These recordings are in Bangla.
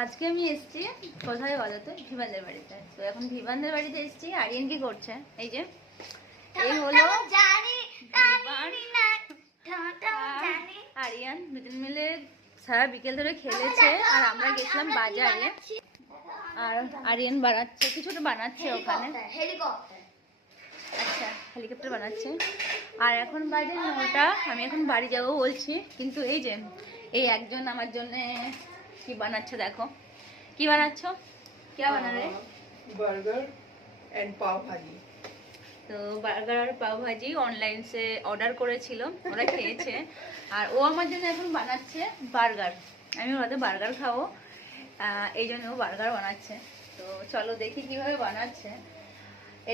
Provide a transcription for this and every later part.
আজকে আমি এসেছি কোথায় বলতো, ভিভানদের বাড়িতে। তো এখন ভিভানদের বাড়িতে এসেছি। আরিয়ান কি করছে? এই যে এই হলো আরিয়ান, দুজন মিলে সারা বিকেল ধরে খেলেছে। আর আমরা গেছিলাম বাজারে। আর আরিয়ান বানাচ্ছে, কিছুটা বানাচ্ছে ওখানে। আচ্ছা, হেলিকপ্টার বানাচ্ছে। আর এখন বাজে 9টা। আমি এখন বাড়ি যাবো বলছি, কিন্তু এই যে এই একজন আমার জন্য কি বানাচ্ছে দেখো। কি বানাচ্ছো? क्या बना रहे? बर्गर एंड पाव भाजी। তো বার্গার আর পাও ভাজি অনলাইন সে অর্ডার করেছিল, ওরা খেয়েছে। আর ও আমার জন্য এখন বানাচ্ছে বার্গার। আমি ওরাতে বার্গার খাবো, এই জন্য ও বার্গার বানাচ্ছে। তো চলো দেখি কিভাবে বানাচ্ছে।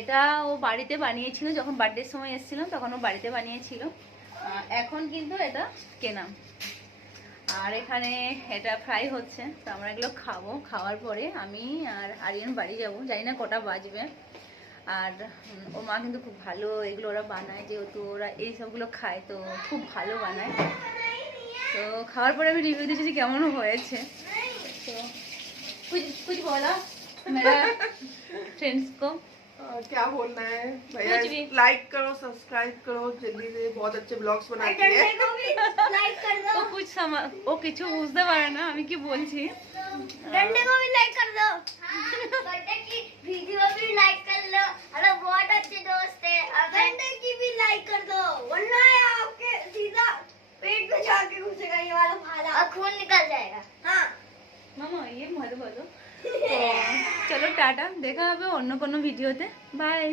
এটা ও বাড়িতে বানিয়েছিল, যখন বার্থডের সময় এসেছিলাম তখন ও বাড়িতে বানিয়েছিল। এখন কিন্তু এটা কেনা। আর এখানে এটা ফ্রাই হচ্ছে। তো আমরা এগুলো খাবো, খাওয়ার পরে আমি আর আরিয়ান বাড়ি যাব। জানি না কটা বাজবে। আর ওর মা কিন্তু খুব ভালো এগুলো ওরা বানায়, যেহেতু ওরা এই সবগুলো খায়, তো খুব ভালো বানায়। তো খাওয়ার পরে আমি রিভিউ দিয়েছি কেমন হয়েছে। তো कुछ बोला मेरा फ्रेंड्स को? क्या बोलना है भैया, लाइक करो सब्सक्राइब करो जल्दी से, बहुत अच्छे ब्लॉग्स बनाती है। ও कुछ ও কিছু বুঝতে পারে না আমি কি বলছি। डंडे को भी लाइक कर दो, बर्थडे की वीडियो भी लाइक कर लो। हेलो, बहुत अच्छे दोस्त है। डंडे की भी लाइक कर दो, वरना आपके सीधा पेट में जाके घुसेगा ये वाला भाला और खून निकल जाएगा। हाँ মামা ये मत बोलो। চলো টাটা, দেখা হবে অন্য কোনো ভিডিওতে। বাই।